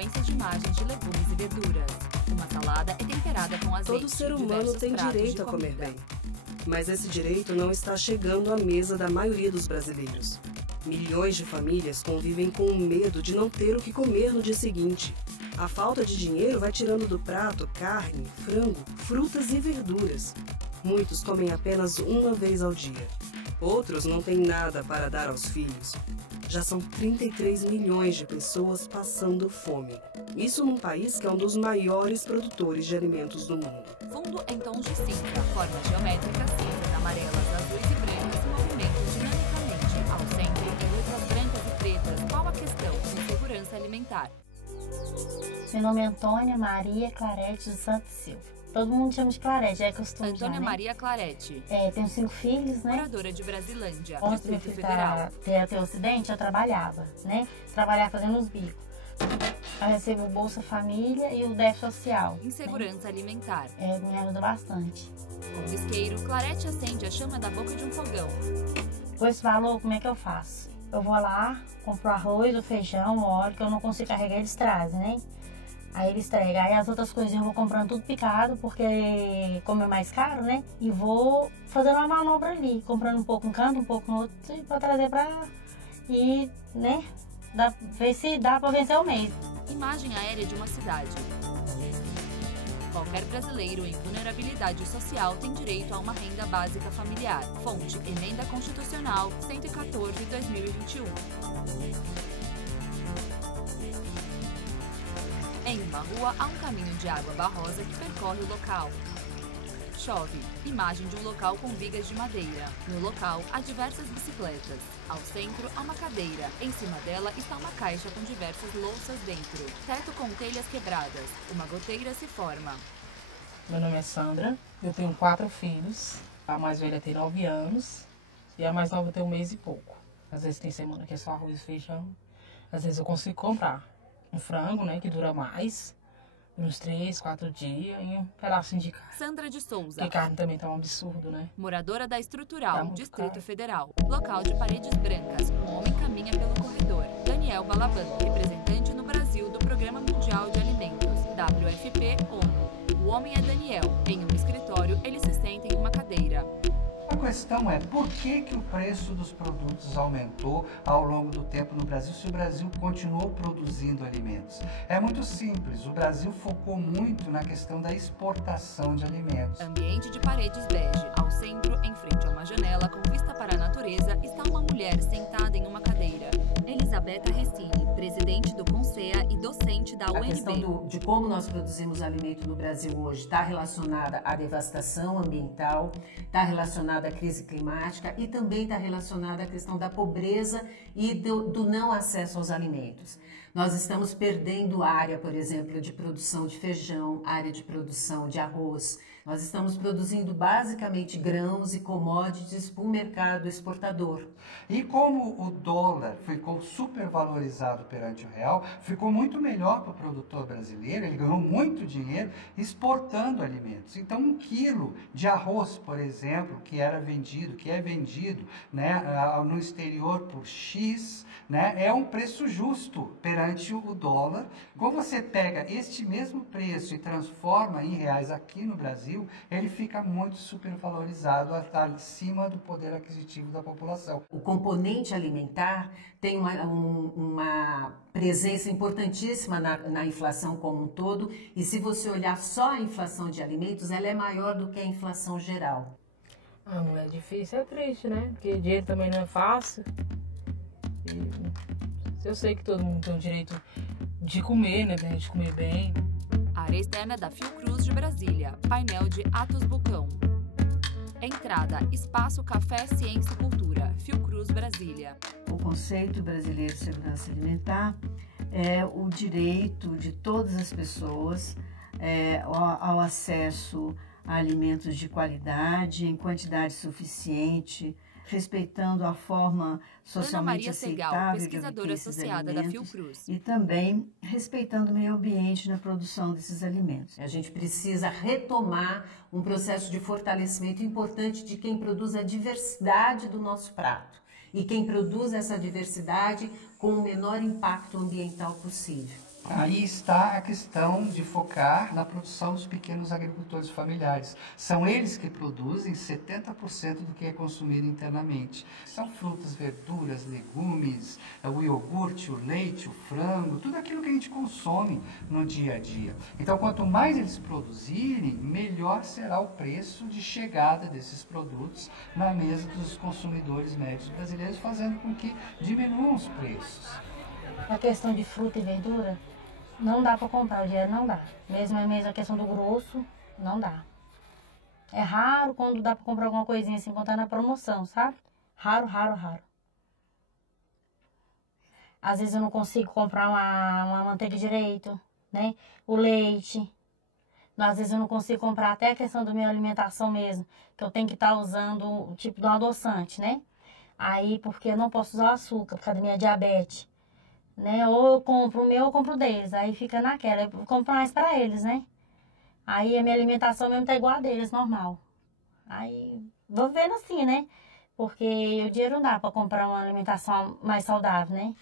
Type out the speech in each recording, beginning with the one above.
sequências de imagens de legumes e verduras. Uma salada é temperada com azeite. Todo ser humano tem direito a comer bem. Mas esse direito não está chegando à mesa da maioria dos brasileiros. Milhões de famílias convivem com o medo de não ter o que comer no dia seguinte. A falta de dinheiro vai tirando do prato carne, frango, frutas e verduras. Muitos comem apenas uma vez ao dia. Outros não têm nada para dar aos filhos. Já são 33 milhões de pessoas passando fome. Isso num país que é um dos maiores produtores de alimentos do mundo. Fundo em tons de cinza, formas geométricas cinzas, amarelas, azuis e brancas se movimentam dinamicamente. Ao centro, em letras brancas e pretas, qual a questão de segurança alimentar? Meu nome é Antônia Maria Clarete dos Santos Silva. Todo mundo chama de Clarete, é costume Antônia já, né? Maria Clarete. Tenho 5 filhos, né? Moradora de Brasilândia, Antes do meu Distrito filho Federal. ter até o acidente, eu trabalhava, né? Trabalhava fazendo os bicos. Eu recebo o Bolsa Família e o DF Social. Insegurança alimentar. Me ajuda bastante. Com o isqueiro, Clarete acende a chama da boca de um fogão. Com esse valor, como é que eu faço? Eu vou lá, compro arroz, o feijão, o óleo, que eu não consigo carregar, eles trazem, né? Aí eles entregam. Aí as outras coisas eu vou comprando tudo picado, porque como é mais caro, né? E vou fazendo uma manobra ali, comprando um pouco um canto, um pouco no outro, pra trazer pra ir, né? Ver se dá pra vencer o mês. Imagem aérea de uma cidade. Qualquer brasileiro em vulnerabilidade social tem direito a uma renda básica familiar. Fonte: Emenda Constitucional 114/2021. Em uma rua, há um caminho de água barrosa que percorre o local. Chove. Imagem de um local com vigas de madeira. No local, há diversas bicicletas. Ao centro, há uma cadeira. Em cima dela está uma caixa com diversas louças dentro. Teto com telhas quebradas. Uma goteira se forma. Meu nome é Sandra. Eu tenho 4 filhos. A mais velha tem 9 anos. E a mais nova tem 1 mês e pouco. Às vezes tem semana que é só arroz e feijão. Às vezes eu consigo comprar um frango, né, que dura mais, uns 3, 4 dias, e um pedacinho de carne. Sandra de Souza. Porque carne também tá um absurdo, né? Moradora da Estrutural, muito Distrito caro. Federal. Local de paredes brancas. Um homem caminha pelo corredor. Daniel Balaban, representante no Brasil do Programa Mundial de Alimentos, WFP ONU. O homem é Daniel. Em um escritório, ele se senta em uma cadeira. A questão é, por que o preço dos produtos aumentou ao longo do tempo no Brasil, se o Brasil continuou produzindo alimentos? É muito simples, o Brasil focou muito na questão da exportação de alimentos. Ambiente de paredes bege. Ao centro, em frente a uma janela com vista para a natureza, está uma mulher sentada em uma cadeira. Elisabetta Restini, presidente do CONSEA e docente da UNB. A questão de como nós produzimos alimento no Brasil hoje está relacionada à devastação ambiental, está relacionada à crise climática e também está relacionada à questão da pobreza e do não acesso aos alimentos. Nós estamos perdendo área, por exemplo, de produção de feijão, área de produção de arroz. Nós estamos produzindo basicamente grãos e commodities para o mercado exportador. E como o dólar ficou supervalorizado perante o real, ficou muito melhor para o produtor brasileiro, ele ganhou muito dinheiro exportando alimentos. Então 1 quilo de arroz, por exemplo, que é vendido, né, no exterior por X, né, é um preço justo perante o dólar. Quando você pega este mesmo preço e transforma em reais aqui no Brasil, ele fica muito supervalorizado, acima do poder aquisitivo da população. O componente alimentar tem uma presença importantíssima na inflação como um todo, e se você olhar só a inflação de alimentos, ela é maior do que a inflação geral. Ah, não é difícil, é triste, né? Porque dinheiro também não é fácil. E eu sei que todo mundo tem o direito de comer, né? De comer bem. Área externa da Fiocruz de Brasília. Painel de Atos Bucão. Entrada: Espaço Café, Ciência e Cultura. Fiocruz, Brasília. O conceito brasileiro de segurança alimentar é o direito de todas as pessoas ao acesso a alimentos de qualidade, em quantidade suficiente, respeitando a forma socialmente aceitável pesquisadora associada da Fiocruz, e também respeitando o meio ambiente na produção desses alimentos. A gente precisa retomar um processo de fortalecimento importante de quem produz a diversidade do nosso prato e quem produz essa diversidade com o menor impacto ambiental possível. Aí está a questão de focar na produção dos pequenos agricultores familiares. São eles que produzem 70% do que é consumido internamente. São frutas, verduras, legumes, o iogurte, o leite, o frango, tudo aquilo que a gente consome no dia a dia. Então, quanto mais eles produzirem, melhor será o preço de chegada desses produtos na mesa dos consumidores médios brasileiros, fazendo com que diminuam os preços. A questão de fruta e verdura, não dá para comprar, o dinheiro não dá. Mesmo a questão do grosso, não dá. É raro quando dá para comprar alguma coisinha assim, quando tá na promoção, sabe? Raro, raro, raro. Às vezes eu não consigo comprar uma manteiga direito, né? O leite. Às vezes eu não consigo comprar até a questão da minha alimentação mesmo, que eu tenho que estar usando o tipo de um adoçante, né? Aí, porque eu não posso usar açúcar por causa da minha diabetes. Né? Ou eu compro o meu ou eu compro o deles. Aí fica naquela. Eu compro mais para eles, né? Aí a minha alimentação mesmo tá igual a deles, normal. Aí vou vendo assim, né? Porque o dinheiro não dá para comprar uma alimentação mais saudável, né?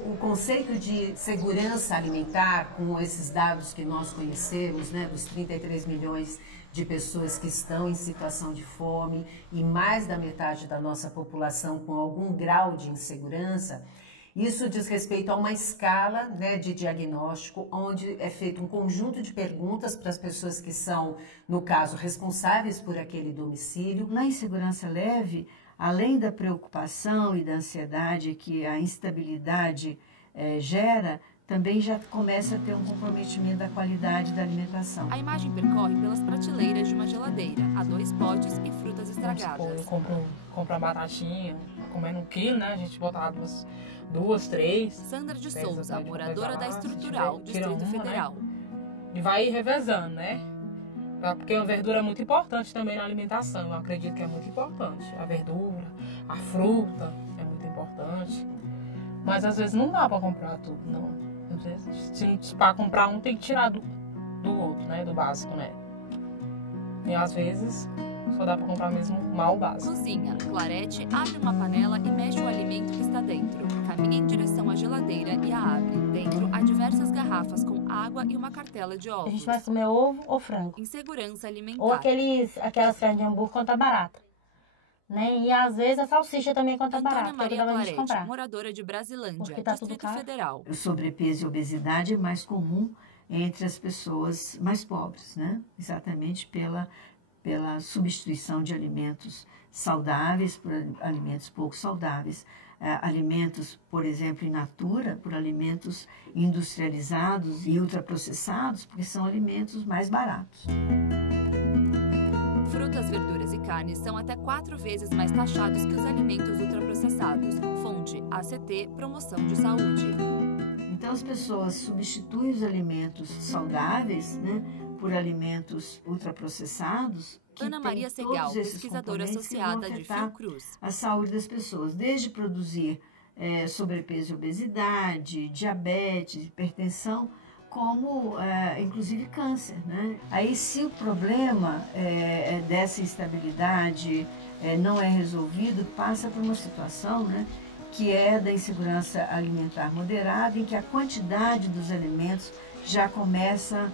O conceito de segurança alimentar, com esses dados que nós conhecemos, né, dos 33 milhões de pessoas que estão em situação de fome e mais da metade da nossa população com algum grau de insegurança, isso diz respeito a uma escala, né, de diagnóstico, onde é feito um conjunto de perguntas para as pessoas que são, no caso, responsáveis por aquele domicílio. Na insegurança leve, além da preocupação e da ansiedade que a instabilidade gera, também já começa a ter um comprometimento da qualidade da alimentação. A imagem percorre pelas prateleiras de uma geladeira. Há 2 potes e frutas estragadas. Eu compro uma batatinha, comendo 1 quilo, né? A gente bota duas, 3. Sandra de Souza, moradora da Estrutural, Distrito Federal. Né? E vai revezando, né? Porque a verdura é muito importante também na alimentação. Eu acredito que é muito importante. A verdura, a fruta é muito importante. Mas às vezes não dá para comprar tudo, não. Às vezes, para comprar um, tem que tirar do outro, né? Do básico, né? E às vezes só dá para comprar mesmo mal básico. Cozinha. Clarete abre uma panela e mexe o alimento que está dentro. Caminha em direção à geladeira e a abre. Dentro há diversas garrafas com água e uma cartela de ovos. A gente vai comer ovo ou frango. Insegurança alimentar. Ou aquelas carnes de hambúrguer quando tá barata. Né? E às vezes a salsicha também quando tá barata. Antônia Maria Clarete, moradora de Brasilândia, tá Distrito Federal. O sobrepeso e obesidade é mais comum entre as pessoas mais pobres, né? Exatamente pela substituição de alimentos saudáveis por alimentos pouco saudáveis. Alimentos, por exemplo, in natura, por alimentos industrializados e ultraprocessados, porque são alimentos mais baratos. Frutas, verduras e carnes são até 4 vezes mais taxados que os alimentos ultraprocessados. Fonte ACT, Promoção de Saúde. Então as pessoas substituem os alimentos saudáveis, né, por alimentos ultraprocessados. Ana Maria Segal, pesquisadora associada de Fiocruz. A saúde das pessoas, desde produzir sobrepeso e obesidade, diabetes, hipertensão, como inclusive câncer, né? Aí se o problema dessa instabilidade não é resolvido, passa por uma situação, né, que é da insegurança alimentar moderada, em que a quantidade dos alimentos já começa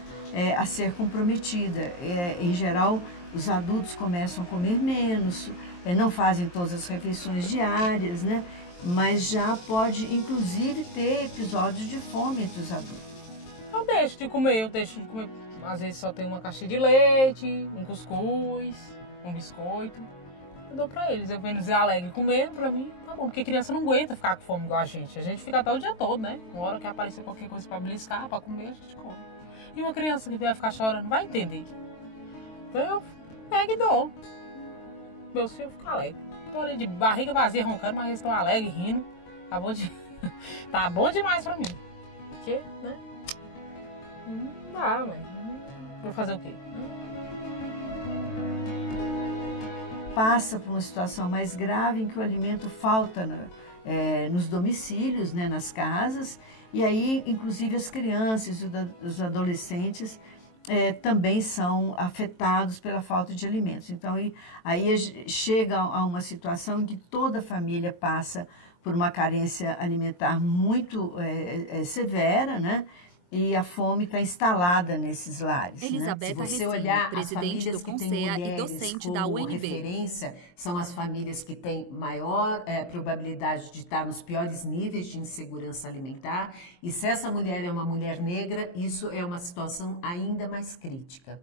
a ser comprometida. Em geral, os adultos começam a comer menos, não fazem todas as refeições diárias, né? Mas já pode, inclusive, ter episódios de fome entre os adultos. Eu deixo de comer, às vezes só tem uma caixinha de leite, um cuscuz, um biscoito. Eu dou pra eles, eu venho dizer alegre comendo, pra mim tá bom, porque criança não aguenta ficar com fome igual a gente fica até o dia todo, né? Uma hora que aparecer qualquer coisa pra beliscar, pra comer, a gente come. E uma criança que vai ficar chorando vai entender. Então eu pego e dou. Meus filhos ficam alegres. Tô ali de barriga vazia roncando, mas eles estão alegres, rindo. Tá bom demais pra mim. Porque, né? Não dá, velho. Vou fazer o quê? Passa por uma situação mais grave em que o alimento falta nos domicílios, né, nas casas, e aí, inclusive, as crianças e os adolescentes também são afetados pela falta de alimentos. Então, aí chega a uma situação em que toda a família passa por uma carência alimentar muito severa, né? E a fome está instalada nesses lares. Elizabeth Né? Se você olhar, as presidente famílias do que têm Conselho e mulheres docente como da UNB. referência são as famílias que têm maior probabilidade de estar nos piores níveis de insegurança alimentar. E se essa mulher é uma mulher negra, isso é uma situação ainda mais crítica.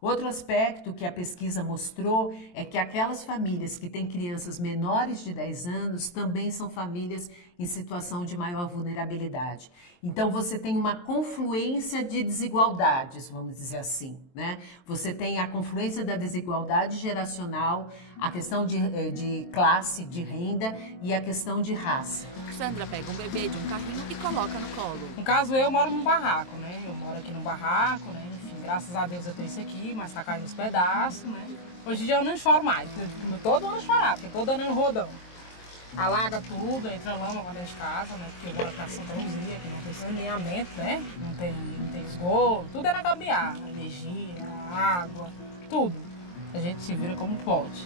Outro aspecto que a pesquisa mostrou é que aquelas famílias que têm crianças menores de 10 anos também são famílias em situação de maior vulnerabilidade. Então, você tem uma confluência de desigualdades, vamos dizer assim, né? Você tem a confluência da desigualdade geracional, a questão de classe, de renda e a questão de raça. Sandra pega um bebê de um carrinho e coloca no colo. No caso, eu moro num barraco, né? Eu moro aqui num barraco, né? Enfim, graças a Deus eu tenho isso aqui, mas tá caindo uns pedaços, né? Hoje em dia eu não choro mais, eu todo ano chorar, porque todo ano é um rodão. Alaga tudo, entra lama pra dentro de casa, né? Porque eu moro na Santa Luzia, que não tem saneamento, né? Não tem esgoto, tudo era gambiarra, energia, água, tudo. A gente se vira como pode.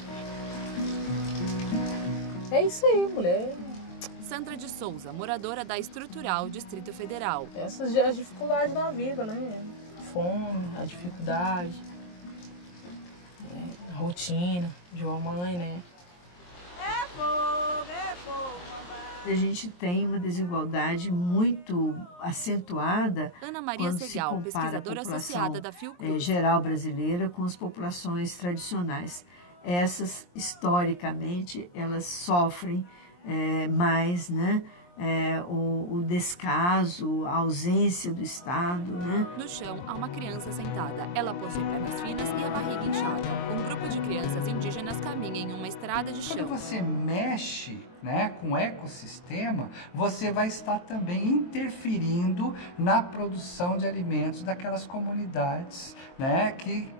É isso aí, mulher. Sandra de Souza, moradora da Estrutural, Distrito Federal. Essas são as dificuldades da vida, né? A fome, a dificuldade, a rotina de uma mãe, né? A gente tem uma desigualdade muito acentuada Ana Maria quando Segal, se compara pesquisadora a população associada da Fiocruz. geral brasileira com as populações tradicionais. Essas, historicamente, elas sofrem mais, né? O descaso, a ausência do Estado, né? No chão, há uma criança sentada. Ela possui pernas finas e a barriga inchada. Um grupo de crianças indígenas caminha em uma estrada de chão. Quando você mexe, né, com o ecossistema, você vai estar também interferindo na produção de alimentos daquelas comunidades, né, que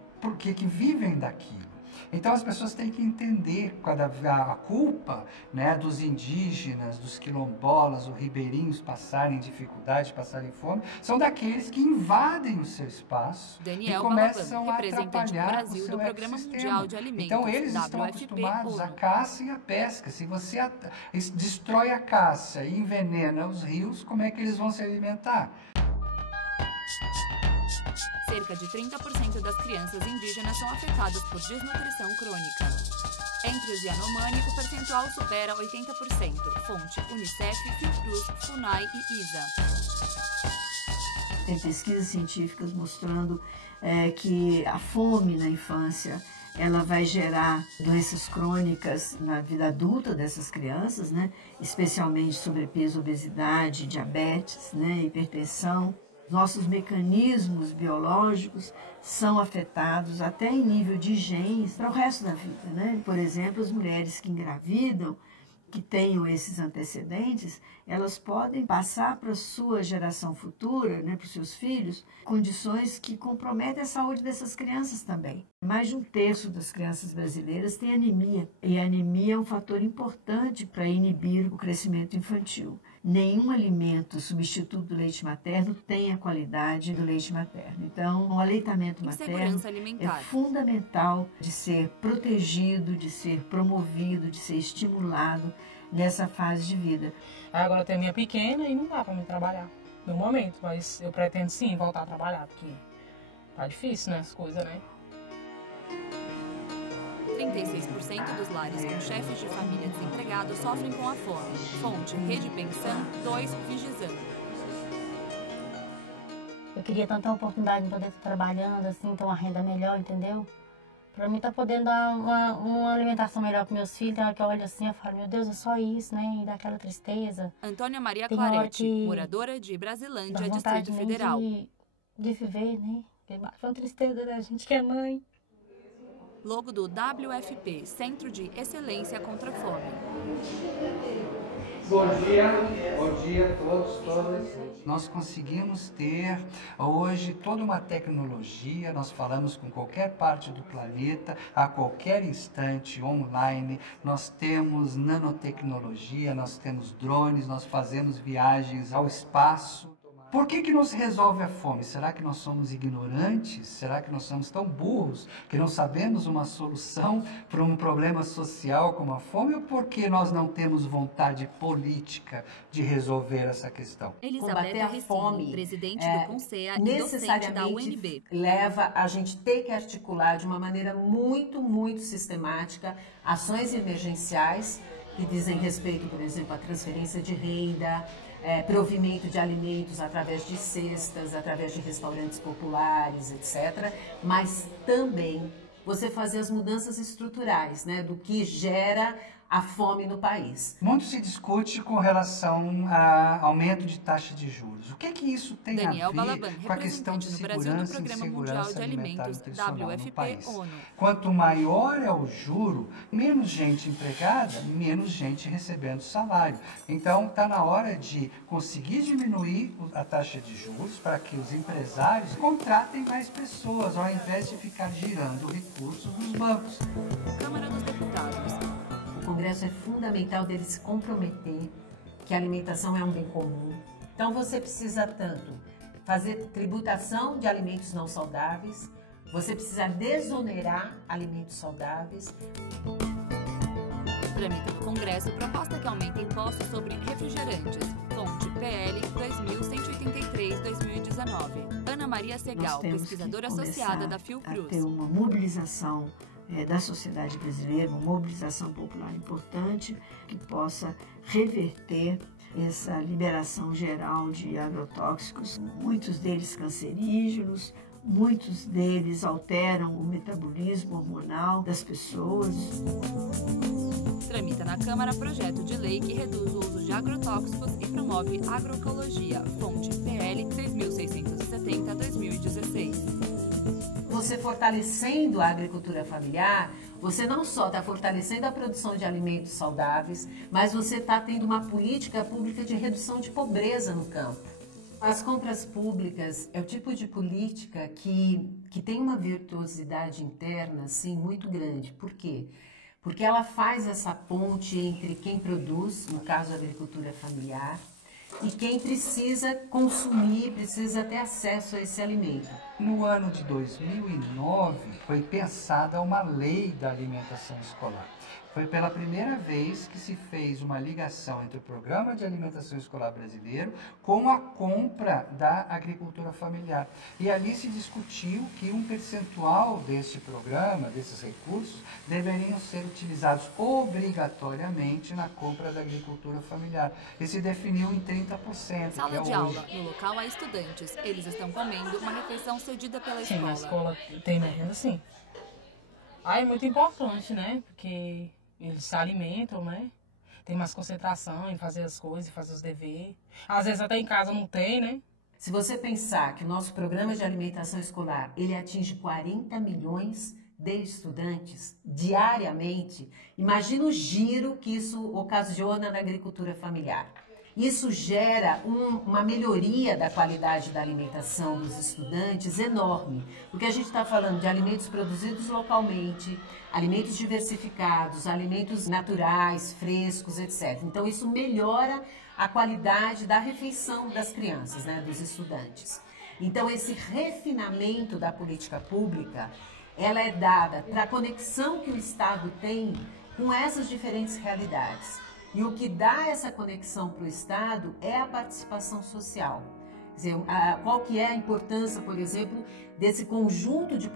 vivem daquilo. Então as pessoas têm que entender a culpa, né, dos indígenas, dos quilombolas, os ribeirinhos passarem dificuldade, passarem fome, são daqueles que invadem o seu espaço Daniel e começam Balaban, a representante do atrapalhar Brasil o seu do Programa ecossistema. Mundial de Alimentos, Então eles estão WFP, acostumados à ONU. caça e à pesca. Se você destrói a caça e envenena os rios, como é que eles vão se alimentar? Cerca de 30% das crianças indígenas são afetadas por desnutrição crônica. Entre os Yanomami, o percentual supera 80%. Fonte: Unicef, Fiocruz, FUNAI e ISA. Tem pesquisas científicas mostrando que a fome na infância ela vai gerar doenças crônicas na vida adulta dessas crianças, né? Especialmente sobrepeso, obesidade, diabetes, né? Hipertensão. Nossos mecanismos biológicos são afetados até em nível de genes para o resto da vida, né? Por exemplo, as mulheres que engravidam, que tenham esses antecedentes, elas podem passar para a sua geração futura, né, para os seus filhos, condições que comprometem a saúde dessas crianças também. Mais de 1/3 das crianças brasileiras têm anemia, e a anemia é um fator importante para inibir o crescimento infantil. Nenhum alimento substituto do leite materno tem a qualidade do leite materno. Então, o aleitamento materno é fundamental de ser protegido, de ser promovido, de ser estimulado nessa fase de vida. Agora eu tenho minha pequena e não dá para me trabalhar no momento, mas eu pretendo sim voltar a trabalhar, porque tá difícil, né, as coisas, né? 36% dos lares com chefes de família desempregados sofrem com a fome. Fonte: Rede Pensão, 2 Vigizan. Eu queria tanta oportunidade de poder estar trabalhando, assim, ter uma renda melhor, entendeu? Pra mim tá podendo dar uma alimentação melhor para meus filhos, que eu olho assim, eu falo, meu Deus, é só isso, né? E dá aquela tristeza. Antônia Maria Tem hora Claretti, que moradora de Brasilândia, dá vontade Distrito nem Federal. de viver, né? Porque bate uma tristeza da gente que é mãe. Logo do WFP, Centro de Excelência contra a Fome. Bom dia a todos, todas. Nós conseguimos ter hoje toda uma tecnologia, nós falamos com qualquer parte do planeta, a qualquer instante, online. Nós temos nanotecnologia, nós temos drones, nós fazemos viagens ao espaço. Por que não se resolve a fome? Será que nós somos ignorantes? Será que nós somos tão burros que não sabemos uma solução para um problema social como a fome? Ou porque nós não temos vontade política de resolver essa questão? Combater a fome, presidente do CONSEA e docente da UNB, leva a gente ter que articular de uma maneira muito sistemática ações emergenciais que dizem respeito, por exemplo, à transferência de renda, provimento de alimentos através de cestas, através de restaurantes populares, etc. Mas também você fazer as mudanças estruturais, né, do que gera a fome no país. Muito se discute com relação a aumento de taxa de juros. O que isso tem Daniel a ver Balaban, com a questão de segurança e insegurança alimentar e nutricional no país? ONU. Quanto maior é o juro, menos gente empregada, menos gente recebendo salário. Então, está na hora de conseguir diminuir a taxa de juros para que os empresários contratem mais pessoas, ao invés de ficar girando recursos nos bancos. Câmara dos Deputados. O Congresso é fundamental dele se comprometer que a alimentação é um bem comum. Então você precisa tanto fazer tributação de alimentos não saudáveis, você precisa desonerar alimentos saudáveis. Tramita no Congresso proposta que aumenta impostos sobre refrigerantes. Fonte PL 2183-2019. Ana Maria Segal, pesquisadora associada da Fiocruz. Ter uma mobilização da sociedade brasileira, uma mobilização popular importante que possa reverter essa liberação geral de agrotóxicos, muitos deles cancerígenos, muitos deles alteram o metabolismo hormonal das pessoas. Tramita na Câmara projeto de lei que reduz o uso de agrotóxicos e promove agroecologia. Fonte PL 3670-2016. Você fortalecendo a agricultura familiar, você não só está fortalecendo a produção de alimentos saudáveis, mas você está tendo uma política pública de redução de pobreza no campo. As compras públicas é o tipo de política que tem uma virtuosidade interna assim, muito grande. Por quê? Porque ela faz essa ponte entre quem produz, no caso a agricultura familiar, e quem precisa consumir, precisa ter acesso a esse alimento. No ano de 2009, foi pensada uma lei da alimentação escolar. Foi pela primeira vez que se fez uma ligação entre o Programa de Alimentação Escolar Brasileiro com a compra da agricultura familiar. E ali se discutiu que um percentual deste programa, desses recursos, deveriam ser utilizados obrigatoriamente na compra da agricultura familiar. E se definiu em 30%. Sala de aula. No local há estudantes. Eles estão comendo uma refeição cedida pela escola. Sim, na escola tem merenda, sim. É muito importante, né? Porque eles se alimentam, né? Tem mais concentração em fazer as coisas, em fazer os deveres. Às vezes até em casa não tem, né? Se você pensar que o nosso programa de alimentação escolar, ele atinge 40 milhões de estudantes diariamente, imagina o giro que isso ocasiona na agricultura familiar. Isso gera uma melhoria da qualidade da alimentação dos estudantes enorme, porque a gente está falando de alimentos produzidos localmente, alimentos diversificados, alimentos naturais, frescos, etc. Então isso melhora a qualidade da refeição das crianças, né, dos estudantes. Então esse refinamento da política pública, ela é dada para a conexão que o Estado tem com essas diferentes realidades. E o que dá essa conexão para o Estado é a participação social. Quer dizer, qual que é a importância, por exemplo, desse conjunto de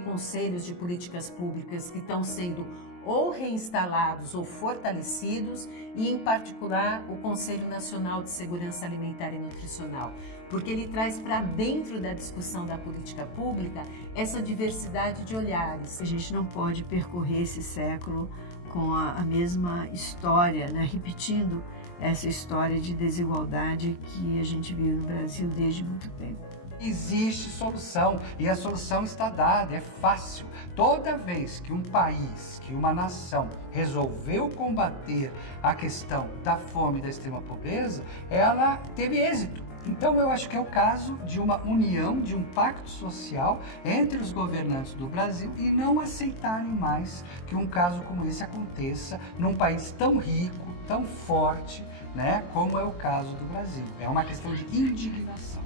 conselhos de políticas públicas que estão sendo ou reinstalados ou fortalecidos, e em particular o Conselho Nacional de Segurança Alimentar e Nutricional, porque ele traz para dentro da discussão da política pública essa diversidade de olhares. A gente não pode percorrer esse século com a mesma história, né? Repetindo essa história de desigualdade que a gente vive no Brasil desde muito tempo. Existe solução e a solução está dada, é fácil. Toda vez que um país, que uma nação resolveu combater a questão da fome e da extrema pobreza, ela teve êxito. Então eu acho que é o caso de uma união, de um pacto social entre os governantes do Brasil e não aceitarem mais que um caso como esse aconteça num país tão rico, tão forte, né, como é o caso do Brasil. É uma questão de indignação.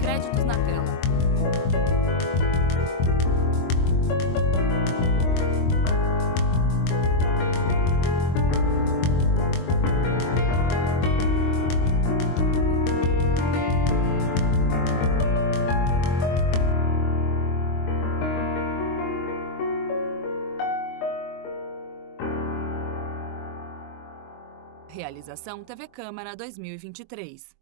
Créditos na tela. Realização TV Câmara 2023.